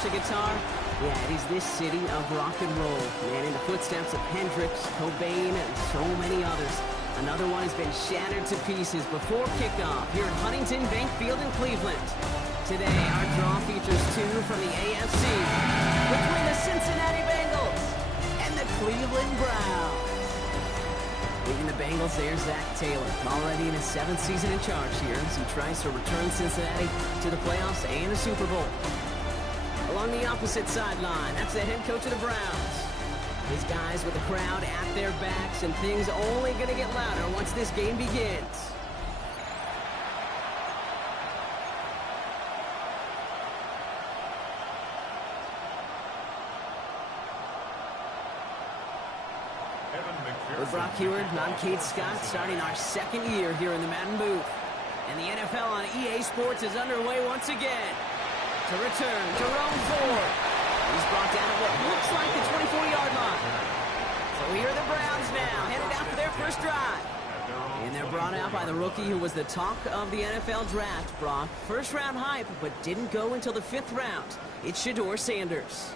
Porsche guitar? Yeah, it is this city of rock and roll. Man, in the footsteps of Hendrix, Cobain, and so many others. Another one has been shattered to pieces before kickoff here at Huntington Bank Field in Cleveland. Today, our draw features two from the AFC between the Cincinnati Bengals and the Cleveland Browns. Leading the Bengals, there's Zach Taylor, already in his 7th season in charge here as he tries to return Cincinnati to the playoffs and a Super Bowl. Along the opposite sideline, that's the head coach of the Browns. His guys with the crowd at their backs, and things only going to get louder once this game begins. With Brock Heward, I'm Kate Scott, starting our 2nd year here in the Madden booth. And the NFL on EA Sports is underway once again. To return, Jerome Ford. He's brought down at what looks like the 24-yard line. So here are the Browns now, headed out for their first drive. And they're brought out by the rookie who was the talk of the NFL draft, Brock. First-round hype, but didn't go until the 5th round. It's Shedeur Sanders.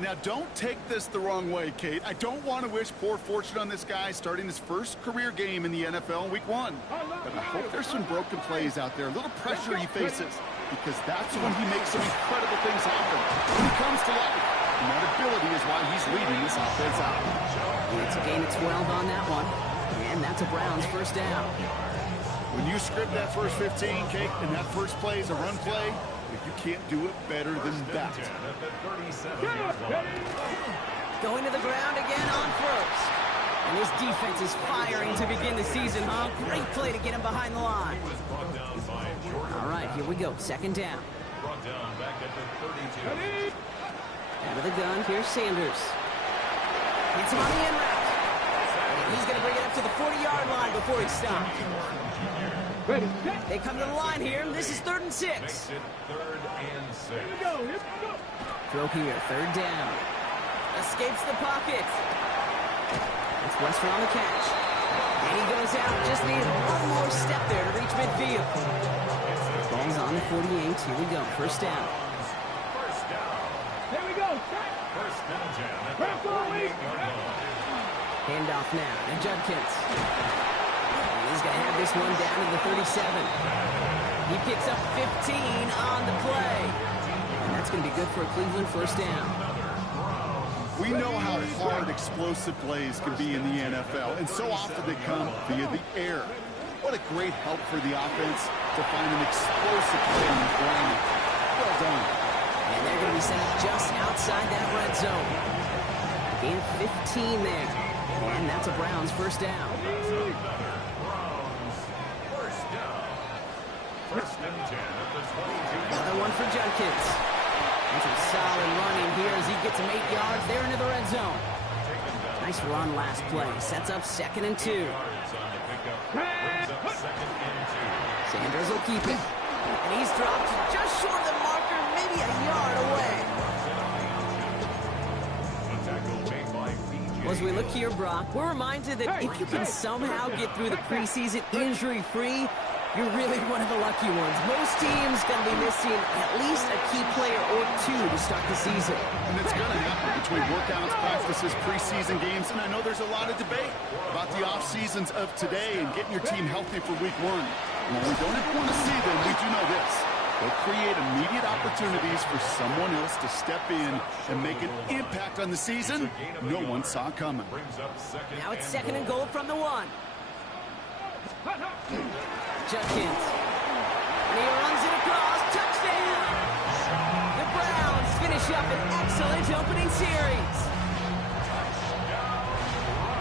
Now, don't take this the wrong way, Kate. I don't want to wish poor fortune on this guy starting his first career game in the NFL in Week 1. But I hope there's some broken plays out there, a little pressure he faces, because that's when he makes some incredible things happen. When he comes to life, and that ability is why he's leading this offense out. It's a gain of 12 on that one, and that's a Browns first down. When you script that first 15, Kate, and that first play is a run play, you can't do it better than that. Going to the ground again on first. And this defense is firing to begin the season, huh? Great play to get him behind the line. All right, here we go. 2nd down. Out of the gun, here's Sanders. Hits him on the end route. And he's going to bring it up to the 40-yard line before he stops. Ready. They come to the line here. This is 3rd and 6. Here we go. Throw here, 3rd down. Escapes the pocket. It's Western on the catch. And he goes out. Just needs one more step there to reach midfield. Ball's on the 48. Here we go. First down. Here we go. Handoff now to Judkins. He's going to have this one down to the 37. He picks up 15 on the play. And that's going to be good for a Cleveland first down. We know how hard explosive plays can be in the NFL, and so often they come via the air. What a great help for the offense to find an explosive play in the ground. Well done. And they're going to be set up just outside that red zone. Gain 15 there. And that's a Browns first down. Another one for Judkins. And some solid running here as he gets him 8 yards there into the red zone. Nice run last play. Sets up 2nd and 2. Sanders will keep it. And he's dropped just short of the marker, maybe a yard away. Well, as we look here, Brock, we're reminded that if you can somehow get through the preseason injury-free, you're really one of the lucky ones. Most teams going to be missing at least a key player or two to start the season. And it's going to happen between workouts, practices, preseason games, and I know there's a lot of debate about the off seasons of today and getting your team healthy for Week 1. While we don't even want to see them, we do know this. They'll create immediate opportunities for someone else to step in and make an impact on the season no one saw coming. Now it's 2nd and goal from the 1. Judkins. And he runs it across. Touchdown! The Browns finish up an excellent opening series.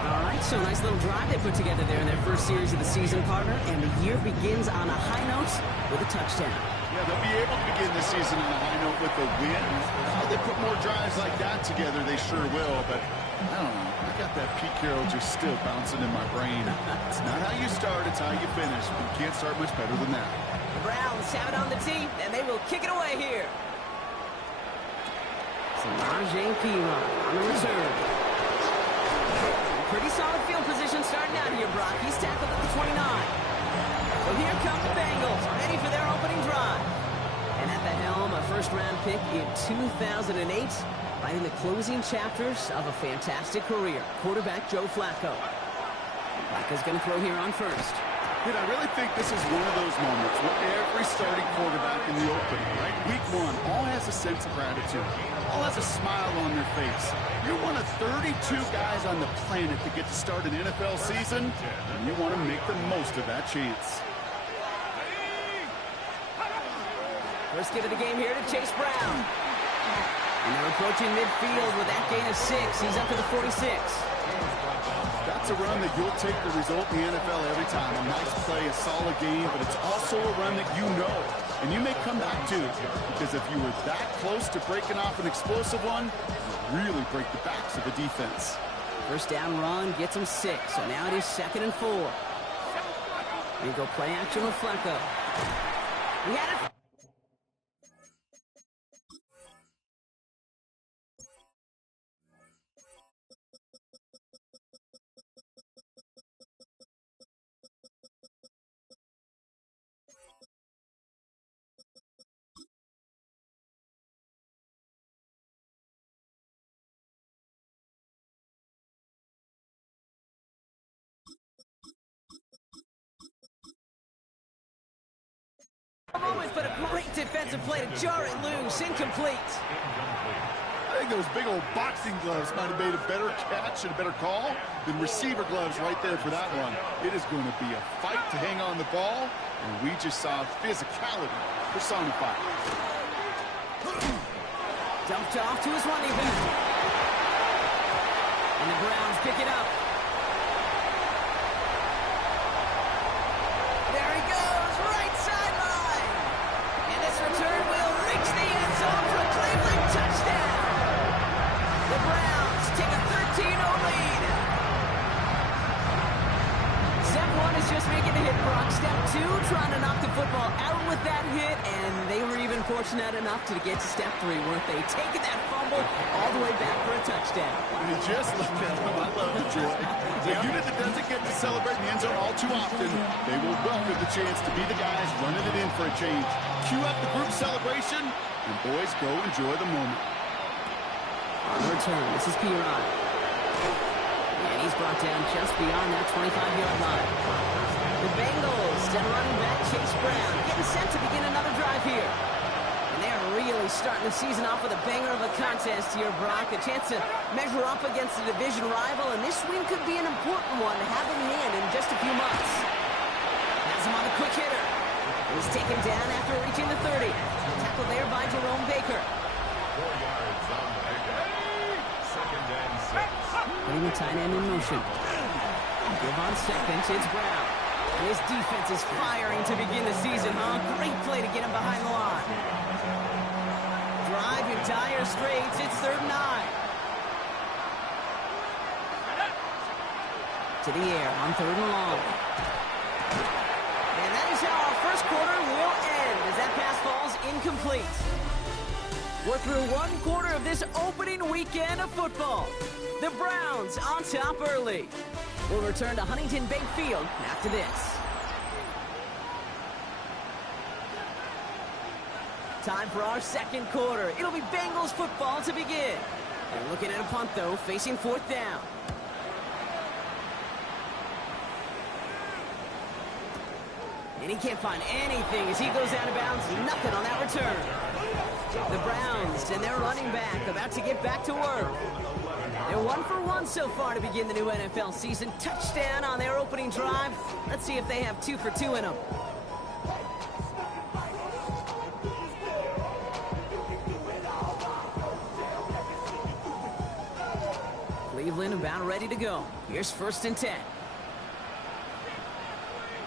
All right, so nice little drive they put together there in their first series of the season, partner. And the year begins on a high note with a touchdown. Yeah, they'll be able to begin the season on a high note with a win. How they put more drives like that together, they sure will. But I don't know. I got that Pete Carroll just still bouncing in my brain. It's not how you start, it's how you finish. But you can't start much better than that. The Browns have it on the tee, and they will kick it away here. Samaje Perine on the return. Pretty solid field position starting out here, Brock. He's tackled at the 29. So here come the Bengals, ready for their opening drive. And at at the helm, a first-round pick in 2008, writing the closing chapters of a fantastic career. Quarterback Joe Flacco. Flacco's going to throw here on first. Dude, I really think this is one of those moments where every starting quarterback in the opening, right, week one, all has a sense of gratitude, all has a smile on their face. You're one of 32 guys on the planet that get to start an NFL season, and you want to make the most of that chance. First give of the game here to Chase Brown. And they're approaching midfield with that gain of 6. He's up to the 46. That's a run that you'll take the result in the NFL every time. A nice play, a solid game, but it's also a run that you know, and you may come back to, because if you were that close to breaking off an explosive one, you really break the backs of the defense. First down run gets him 6, so now it is 2nd and 4. Here you go, play action with Flacco. He had it. Moment, but a great defensive play to jar it loose. Incomplete. I think those big old boxing gloves might have made a better catch and a better call than receiver gloves right there for that one. It is going to be a fight to hang on the ball, and we just saw physicality personified. Dumped off to his running back. And the Browns pick it up. There he goes, right sideline. And this return will reach the end zone for a Cleveland touchdown. The Browns take a 13-0 lead. Step 1 is just making the hit, Brock. Step 2, trying to knock the football out with that hit, and they were even fortunate enough to get to step 3, weren't they? Taking that fumble all the way back for a touchdown. And just look at them. I love the joy. The unit that doesn't get to celebrate in the end zone all too often, they will welcome the chance to be the guys running it in for a change. Cue up the group celebration, and boys, go enjoy the moment. On the return, this is Piron. And he's brought down just beyond that 25-yard line. The Bengals, then running back Chase Brown, getting set to begin another drive here. And they're really starting the season off with a banger of a contest here, Brock. A chance to measure up against a division rival, and this win could be an important one to have in hand in just a few months. Has him on the quick hitter. He's taken down after reaching the 30. Tackled there by Jerome Baker. 4 yards on the pickup. 2nd and 6. Putting the tight end in motion. Give on seconds, it's Brown. And his defense is firing to begin the season, huh? Great play to get him behind the line. Drive in dire straits, it's 3rd and 9. To the air on 3rd and long. And that is how our first quarter will end, as that pass falls incomplete. We're through 1 quarter of this opening weekend of football. The Browns on top early. We'll return to Huntington Bank Field after this. Time for our 2nd quarter. It'll be Bengals football to begin. They're looking at a punt, though, facing 4th down. And he can't find anything as he goes out of bounds. Nothing on that return. The Browns and their running back about to get back to work. They're 1 for 1 so far to begin the new NFL season. Touchdown on their opening drive. Let's see if they have 2 for 2 in them. Cleveland about ready to go. Here's 1st and 10.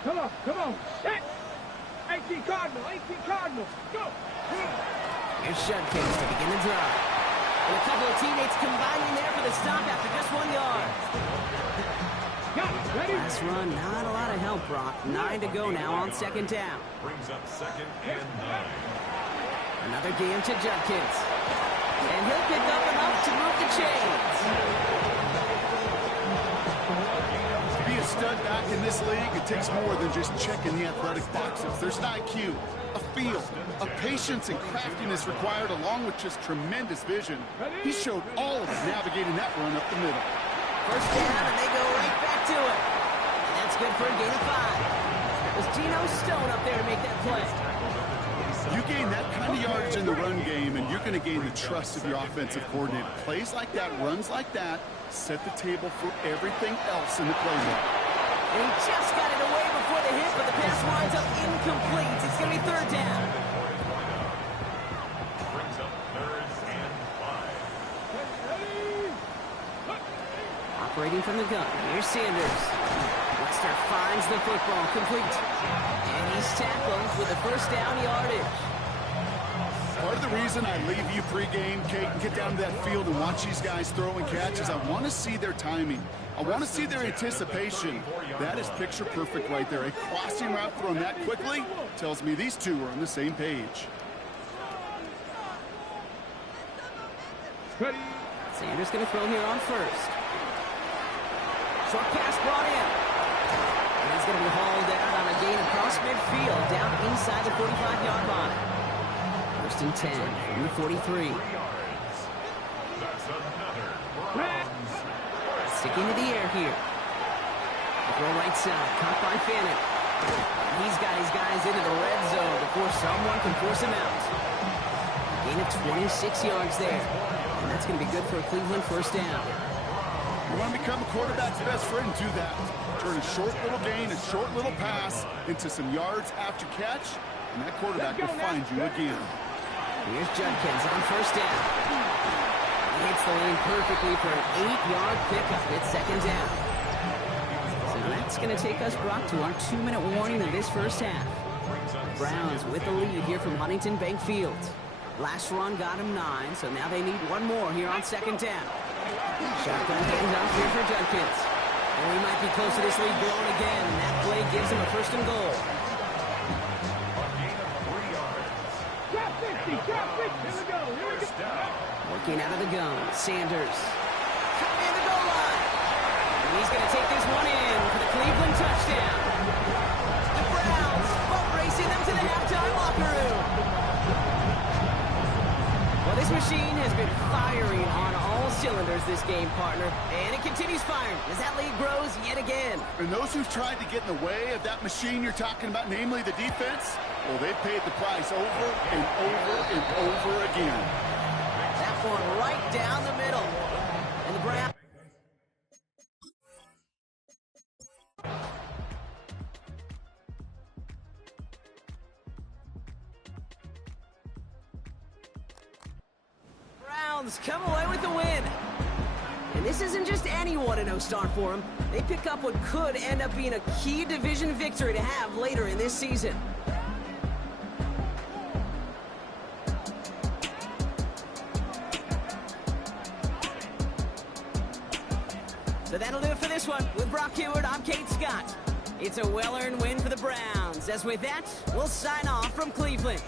Come on, set! 18 Cardinals, go! Here's Judkins to begin the drive. And a couple of teammates combining there for the stop after just 1 yard. Ready? Last run, not a lot of help, Brock. 9 to go now on 2nd down. Brings up 2nd and 9. Another game to Judkins. And he'll pick up enough to move the chains. To be a stud back in this league, it takes more than just checking the athletic boxes. There's an IQ, a feel, a patience and craftiness required along with just tremendous vision. He showed all of it navigating that run up the middle. First down, and they go right back to it. And that's good for a gain of 5. Was Geno Stone up there to make that play? You gain that kind of yardage in the run game, and you're going to gain the trust of your offensive coordinator. Plays like that, runs like that, set the table for everything else in the playbook. And he just got it away before the hit, but the pass winds up incomplete. It's going to be third down. Brings up 3rd and 5. Operating from the gun, here's Sanders. Lester finds the football, complete. And he's tackled with the first down yardage. Part of the reason I leave you pregame, Kate, and get down to that field and watch these guys throw and catch is I want to see their timing. I want to see their anticipation. That is picture perfect right there. A crossing route thrown that quickly tells me these two are on the same page. Sanders going to throw here on first. Short pass brought in. And he's going to be hauled out on a gain across midfield, down inside the 45-yard line. First and 10 from the 43. That's another Browns. Sticking to the air here. The throw right side, caught by Fannin. He's got his guys into the red zone before someone can force him out. Gain of 26 yards there. And that's going to be good for a Cleveland first down. You want to become a quarterback's best friend, do that. Turn a short little gain, a short little pass into some yards after catch, and that quarterback will find you again. Here's Judkins on first down. He hits the lane perfectly for an 8-yard pickup. It's second down. So that's going to take us, Brock, to our 2-minute warning of this first half. Browns with the lead here from Huntington Bank Field. Last run got him 9, so now they need one more here on second down. Shotgun handoff here for Judkins. And we might be close to this lead growing again, and that play gives him a first and goal. Working out of the gun, Sanders. Coming in the goal line. And he's going to take this one in for the Cleveland touchdown. The Browns boat racing them to the halftime locker room. Well, this machine has been firing on all cylinders this game, partner. And it continues firing as that lead grows yet again. And those who've tried to get in the way of that machine you're talking about, namely the defense, well, they've paid the price over and over and over again. That one right down the middle. And the Browns. Browns come away with the win. And this isn't just any 1-0 start for them. They pick up what could end up being a key division victory to have later in this season. So that'll do it for this one. With Brock Hayward, I'm Kate Scott. It's a well-earned win for the Browns. As with that, we'll sign off from Cleveland.